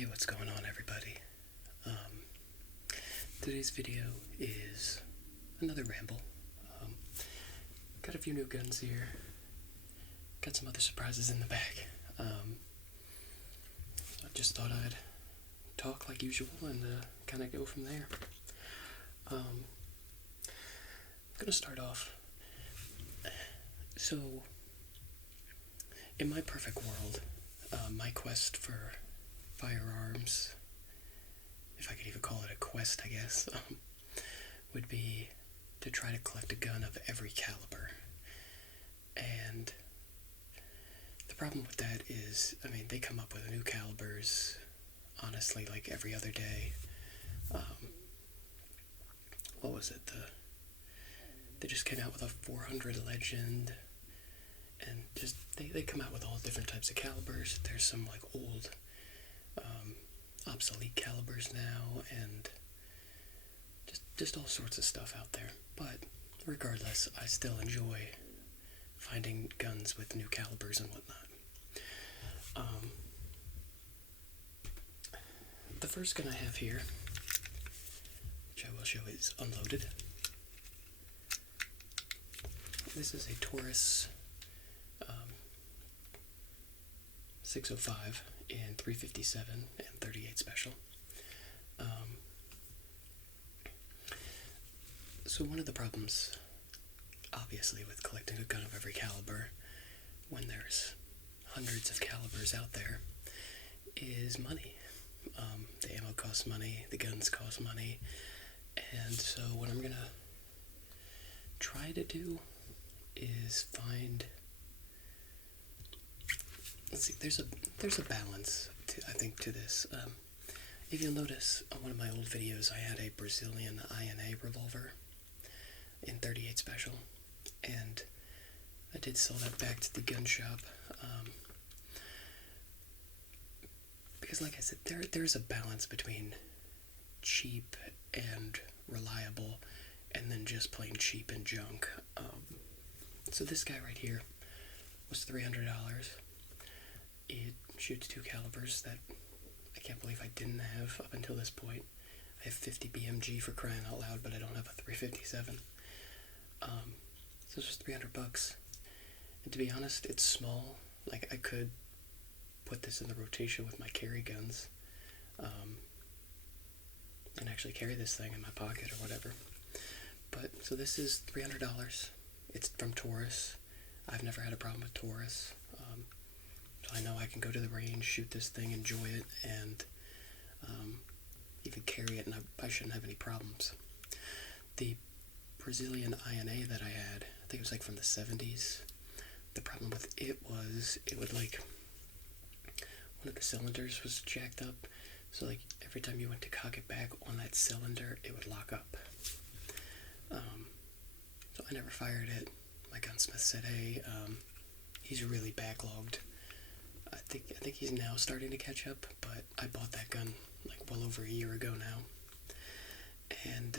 Hey, what's going on, everybody? Today's video is another ramble. Got a few new guns here. Got some other surprises in the back. I just thought I'd talk like usual and kind of go from there. I'm gonna start off. So, in my perfect world, my quest for firearms, if I could even call it a quest, I guess, would be to try to collect a gun of every caliber. And the problem with that is, they come up with new calibers, honestly, like every other day. What was it? They just came out with a 400 Legend, and just they come out with all different types of calibers. There's some like old, obsolete calibers now, and just all sorts of stuff out there. But regardless, I still enjoy finding guns with new calibers and whatnot. The first gun I have here, which I will show, is unloaded. This is a Taurus 605 in 357 and 38 special. So one of the problems, obviously, with collecting a gun of every caliber, when there's hundreds of calibers out there, is money. The ammo costs money, the guns cost money, and so what I'm gonna try to do is find. Let's see. There's a balance to this. If you'll notice on one of my old videos, I had a Brazilian INA revolver in 38 special, and I did sell that back to the gun shop. Because, like I said, there's a balance between cheap and reliable, and then just plain cheap and junk. So this guy right here was $300. It shoots two calibers that I can't believe I didn't have up until this point. I have 50 BMG for crying out loud, but I don't have a 357. So this was $300. And to be honest, it's small. Like, I could put this in the rotation with my carry guns, and actually carry this thing in my pocket or whatever. But, so this is $300. It's from Taurus. I've never had a problem with Taurus. So I know I can go to the range, shoot this thing, enjoy it, and even carry it, and I shouldn't have any problems. The Brazilian INA that I had, I think it was like from the 70s. The problem with it was, it would like, one of the cylinders was jacked up, so like every time you went to cock it back on that cylinder, it would lock up. So I never fired it. My gunsmith said, hey, he's really backlogged. I think he's now starting to catch up, but I bought that gun like well over a year ago now. And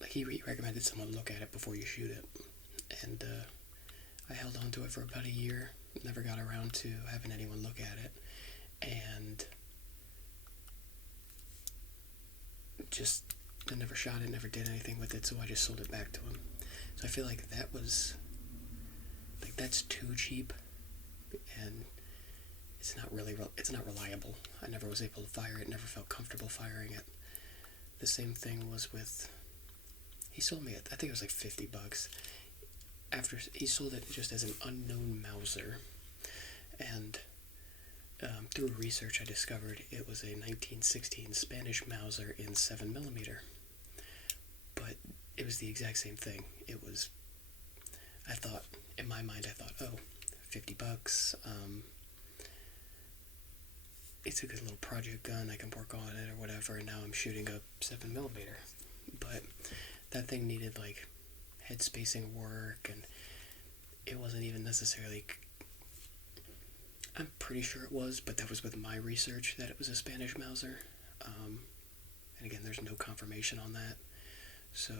like he recommended someone look at it before you shoot it. And I held on to it for about a year, never got around to having anyone look at it, and just I never shot it, never did anything with it, so I just sold it back to him. So I feel like that was, like, that's too cheap, and it's not reliable. I never was able to fire it, never felt comfortable firing it. The same thing was with, he sold me it, I think it was like $50. After he sold it just as an unknown Mauser, and through research I discovered it was a 1916 Spanish Mauser in 7mm. But it was the exact same thing. It was, I thought, in my mind, oh, $50. It's a good little project gun, I can work on it or whatever, and now I'm shooting a 7mm. But that thing needed like head spacing work, and it wasn't even necessarily, I'm pretty sure it was, but that was with my research that it was a Spanish Mauser. And again, there's no confirmation on that. So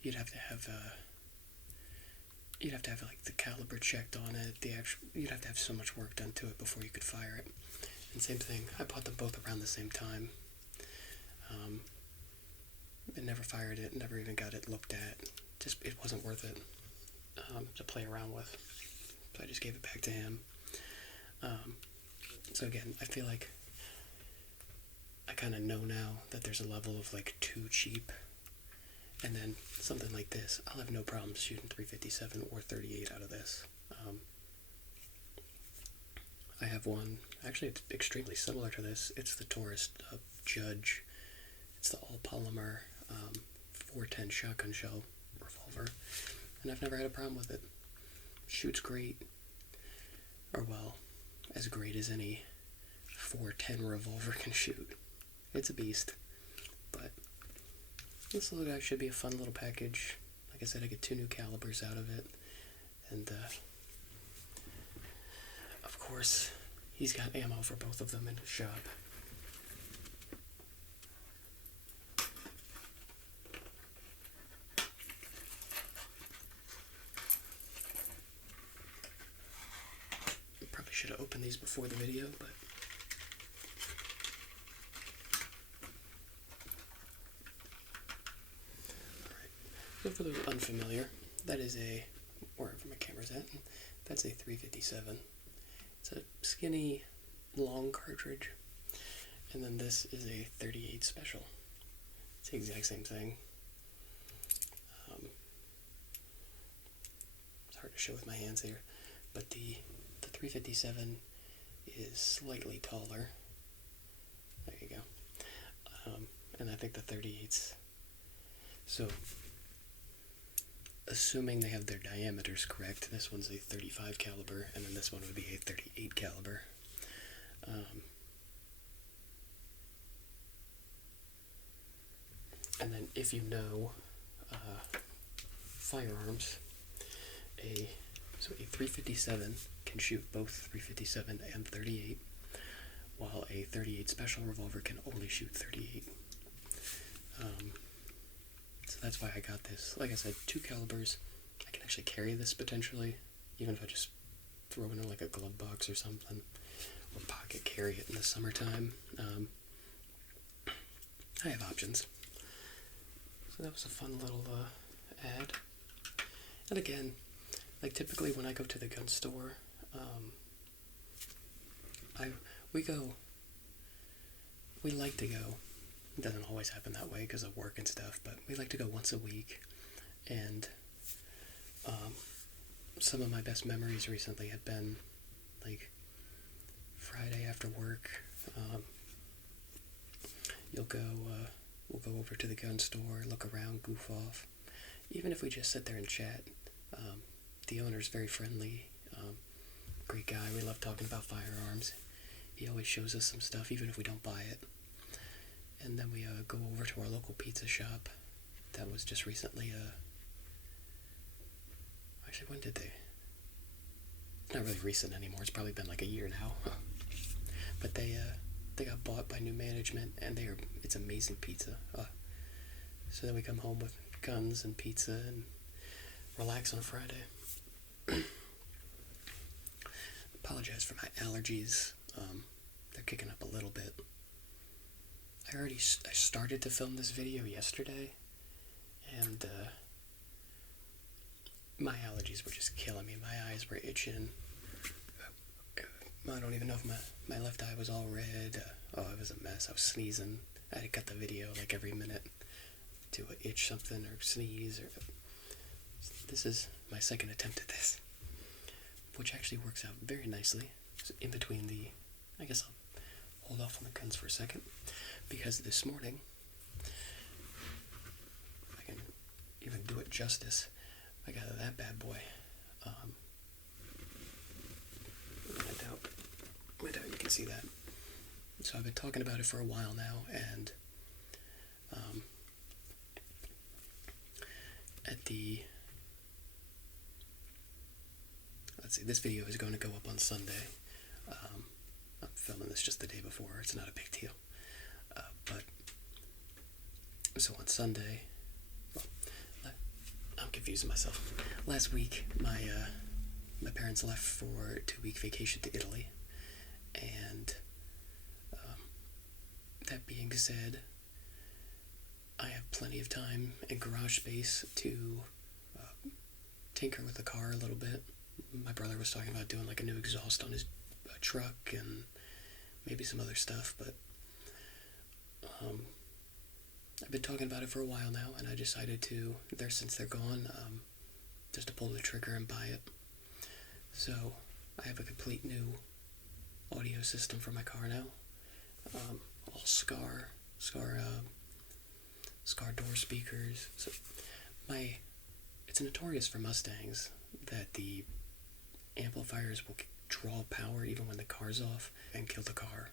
you'd have to have you'd have to have like the caliber checked on it. You'd have to have so much work done to it before you could fire it. And same thing, I bought them both around the same time. And never fired it, never even got it looked at. Just, it wasn't worth it to play around with. So I just gave it back to him. So again, I feel like I kind of know now that there's a level of like too cheap. And then something like this, I'll have no problem shooting 357 or 38 out of this. I have one, actually it's extremely similar to this. It's the Taurus Judge. It's the all-polymer 410 shotgun shell revolver. And I've never had a problem with it. Shoots great. Or well, as great as any 410 revolver can shoot. It's a beast. But this little guy should be a fun little package. Like I said, I get 2 new calibers out of it. And of course, he's got ammo for both of them in his shop. Probably should have opened these before the video, but alright. So for those unfamiliar, that is a, wherever my camera's at, that's a 357. It's a skinny, long cartridge. And then this is a 38 special. It's the exact same thing. It's hard to show with my hands here, but the 357 is slightly taller. There you go. And I think the 38's, so assuming they have their diameters correct, this one's a 35 caliber, and then this one would be a 38 caliber. And then if you know firearms, so a 357 can shoot both 357 and 38, while a 38 special revolver can only shoot 38. So that's why I got this. Like I said, 2 calibers. I can actually carry this potentially, even if I just throw it in like a glove box or something, or pocket carry it in the summertime. I have options. So that was a fun little ad. And again, like typically when I go to the gun store, we like to go. It doesn't always happen that way because of work and stuff, but we like to go once a week. And some of my best memories recently have been like Friday after work. We'll go over to the gun store, look around, goof off. Even if we just sit there and chat. The owner's very friendly, great guy. We love talking about firearms. He always shows us some stuff, even if we don't buy it. And then we go over to our local pizza shop. That was just recently, actually, when did they? Not really recent anymore. It's probably been like a year now. But they got bought by new management, and it's amazing pizza. So then we come home with guns and pizza and relax on a Friday. Apologize for my allergies. They're kicking up a little bit. I started to film this video yesterday, and my allergies were just killing me. My eyes were itching. I don't even know if my left eye was all red. It was a mess. I was sneezing. I had to cut the video like every minute to itch something or sneeze. This is my second attempt at this, which actually works out very nicely. So in between I guess I'll hold off on the guns for a second, because this morning, if I can even do it justice, I got that bad boy. I doubt you can see that. So I've been talking about it for a while now, and let's see, this video is going to go up on Sunday. I'm filming this just the day before. It's not a big deal. But so on Sunday, well, I'm confusing myself. Last week, my parents left for a 2-week vacation to Italy, and that being said, I have plenty of time and garage space to tinker with the car a little bit. My brother was talking about doing like a new exhaust on his truck and maybe some other stuff, but I've been talking about it for a while now, and I decided to, since they're gone, just to pull the trigger and buy it. So I have a complete new audio system for my car now, all Scar door speakers. So it's notorious for Mustangs that the amplifiers will draw power even when the car's off and kill the car.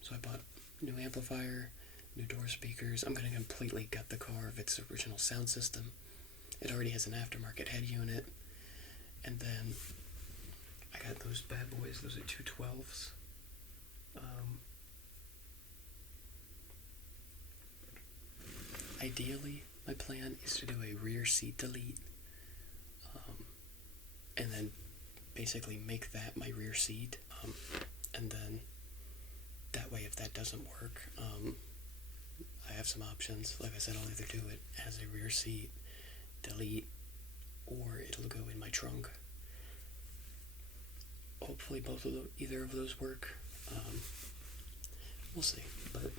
So I bought new amplifier, new door speakers. I'm going to completely gut the car of its original sound system. It already has an aftermarket head unit. And then I got those bad boys. Those are 212s. Ideally, my plan is to do a rear seat delete, and then basically make that my rear seat, and then that way, if that doesn't work, I have some options. Like I said, I'll either do it as a rear seat delete, or it'll go in my trunk. Hopefully either of those work. We'll see, but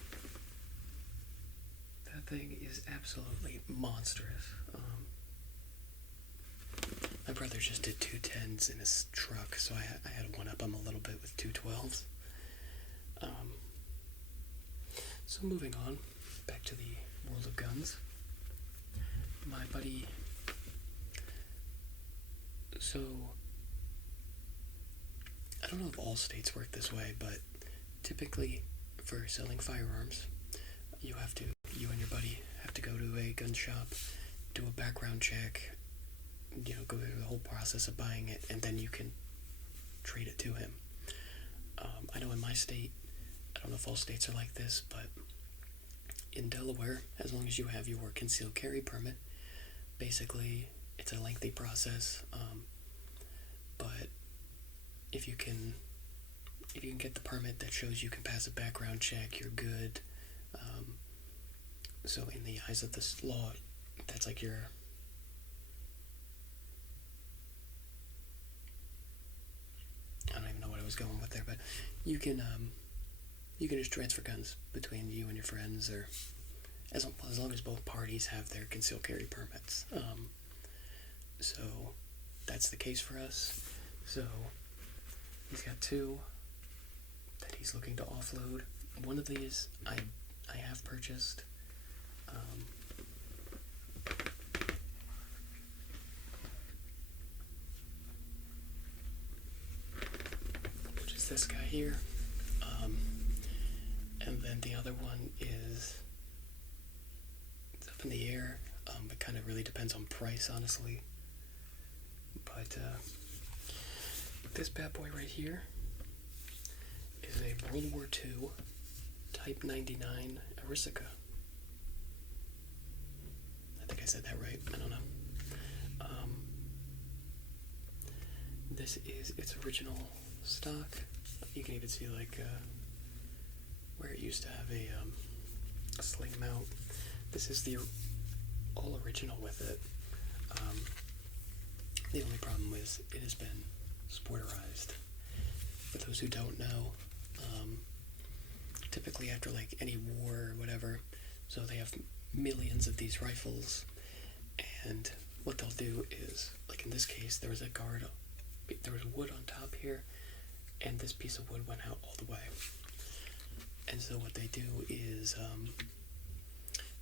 that thing is absolutely monstrous. My brother just did 210s in his truck, so I had to one up him a little bit with 212s. So moving on, back to the world of guns. My buddy, so I don't know if all states work this way, but typically for selling firearms, you and your buddy have to go to a gun shop, do a background check, go through the whole process of buying it, and then you can trade it to him. I know in my state, I don't know if all states are like this, but in Delaware, as long as you have your concealed carry permit, basically it's a lengthy process, but if you can get the permit that shows you can pass a background check, you're good. So in the eyes of this law, that's like your I don't even know what I was going with there, but you can just transfer guns between you and your friends, or as long as both parties have their concealed carry permits. So that's the case for us. So he's got 2 that he's looking to offload. One of these I have purchased. Which is this guy here. And then the other one it's up in the air. It kind of really depends on price, honestly. But this bad boy right here is a World War II Type 99 Arisica. I think I said that right. I don't know. This is its original stock. You can even see where it used to have a sling mount. This is the all original with it. The only problem is it has been sporterized. For those who don't know, typically after any war or whatever, so they have millions of these rifles, and what they'll do is, in this case, there was wood on top here, and this piece of wood went out all the way. And so what they do is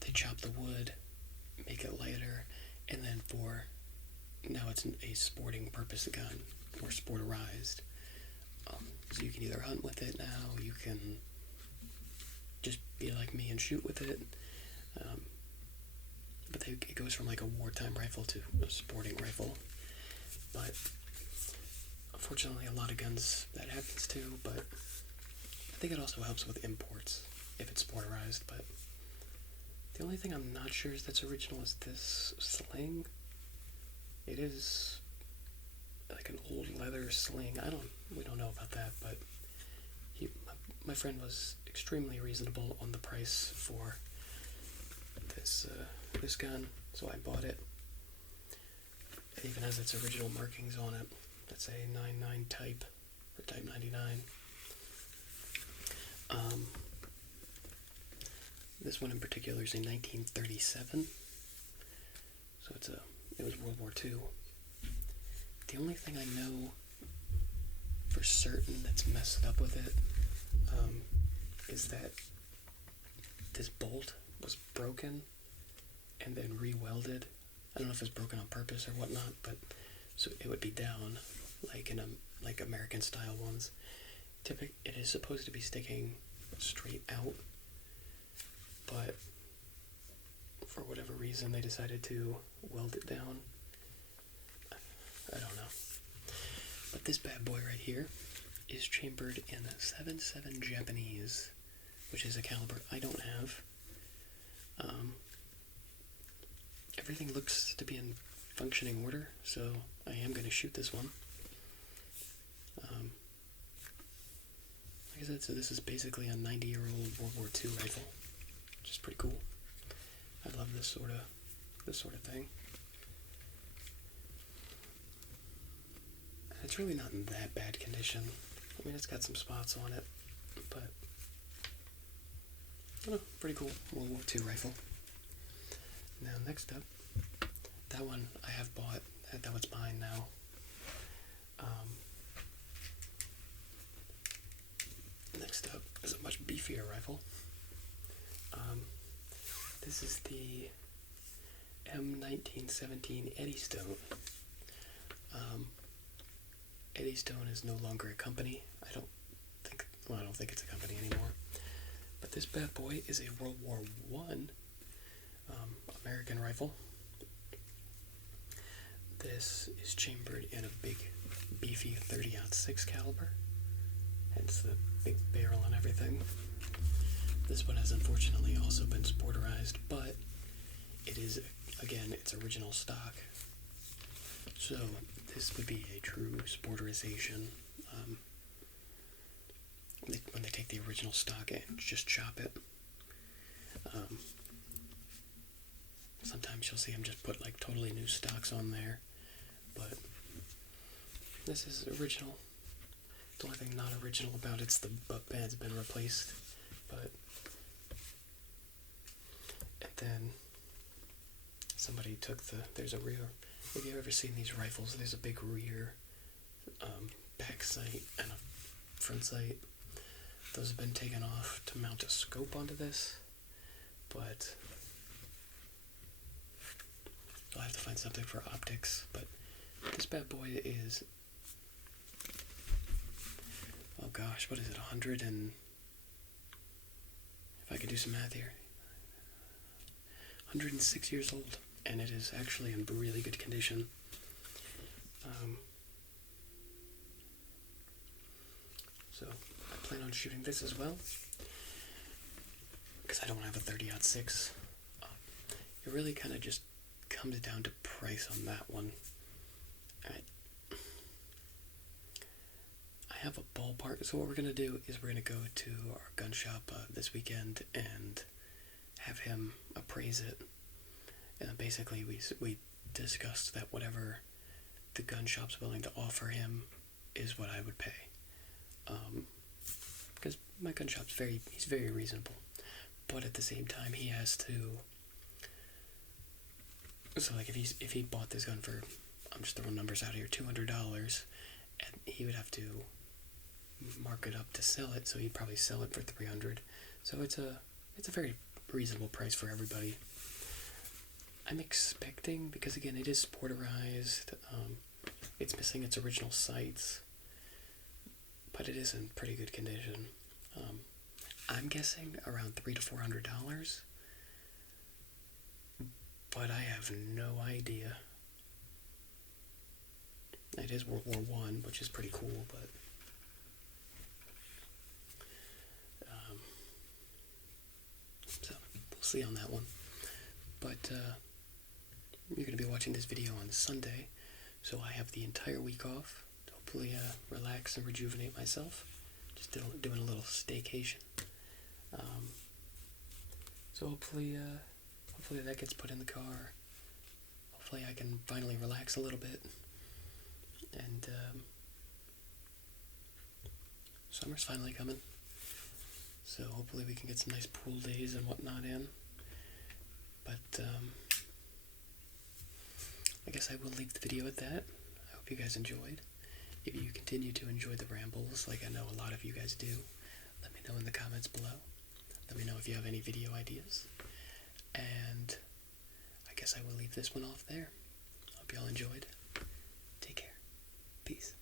they chop the wood, make it lighter, and then now it's a sporting purpose gun, or sporterized. So you can either hunt with it now, you can just be like me and shoot with it. But it goes from a wartime rifle to a sporting rifle. But unfortunately, a lot of guns that happens to, but I think it also helps with imports if it's sporterized. But The only thing I'm not sure is that's original is this sling. It is like an old leather sling. We don't know about that, but my friend was extremely reasonable on the price for this gun, so I bought it. It even has its original markings on it. That's a 99 type, or type 99. This one in particular is a 1937, so it was World War II. The only thing I know for certain that's messed up with it is that this bolt was broken and then re-welded. I don't know if it's broken on purpose or whatnot, but so it would be down like like American style ones. It is supposed to be sticking straight out, but for whatever reason they decided to weld it down. I don't know. But this bad boy right here is chambered in 7.7 Japanese, which is a caliber I don't have. Everything looks to be in functioning order, so I am going to shoot this one. Like I said, so this is basically a 90-year-old World War II rifle, which is pretty cool. I love this sort of thing. And it's really not in that bad condition. I mean, it's got some spots on it, but I don't know, pretty cool World War II rifle. Now, next up, that one I have bought. That one's mine now. Next up is a much beefier rifle. This is the M1917 Eddystone. Eddystone is no longer a company. I don't think it's a company anymore. But this bad boy is a World War I American rifle. This is chambered in a big, beefy 30-06 caliber, hence the big barrel and everything. This one has unfortunately also been sporterized, but it is, again, its original stock. So this would be a true sporterization. When they take the original stock and just chop it. Sometimes you'll see them just put like totally new stocks on there, but this is original. The only thing not original about it's the butt pad's been replaced, but and then somebody took there's a rear. Have you ever seen these rifles? There's a big rear back sight and a front sight. Those have been taken off to mount a scope onto this, but I'll have to find something for optics. But this bad boy is, oh gosh, what is it, 100 and, if I could do some math here, 106 years old, and it is actually in really good condition. So I plan on shooting this as well, because I don't have a 30-06. It really kind of just comes down to price on that one. I have a ballpark, so what we're going to do is we're going to go to our gun shop this weekend and have him appraise it. And basically we discussed that whatever the gun shop's willing to offer him is what I would pay. Because my gun shop's he's very reasonable. But at the same time, he has to, so like if he bought this gun for, I'm just throwing numbers out here, $200, and he would have to mark it up to sell it, so he'd probably sell it for $300. So it's a very reasonable price for everybody. I'm expecting, because again it is sporterized, it's missing its original sights, but it is in pretty good condition. I'm guessing around $300 to $400, but I have no idea. It is World War I, which is pretty cool, but so we'll see on that one. But you're going to be watching this video on Sunday, so I have the entire week off to hopefully relax and rejuvenate myself. Just doing a little staycation. So hopefully that gets put in the car. Hopefully I can finally relax a little bit. And summer's finally coming. So hopefully we can get some nice pool days and whatnot in. But I guess I will leave the video at that. I hope you guys enjoyed. If you continue to enjoy the rambles, like I know a lot of you guys do, let me know in the comments below. Let me know if you have any video ideas. And I guess I will leave this one off there. Hope y'all enjoyed. Take care. Peace.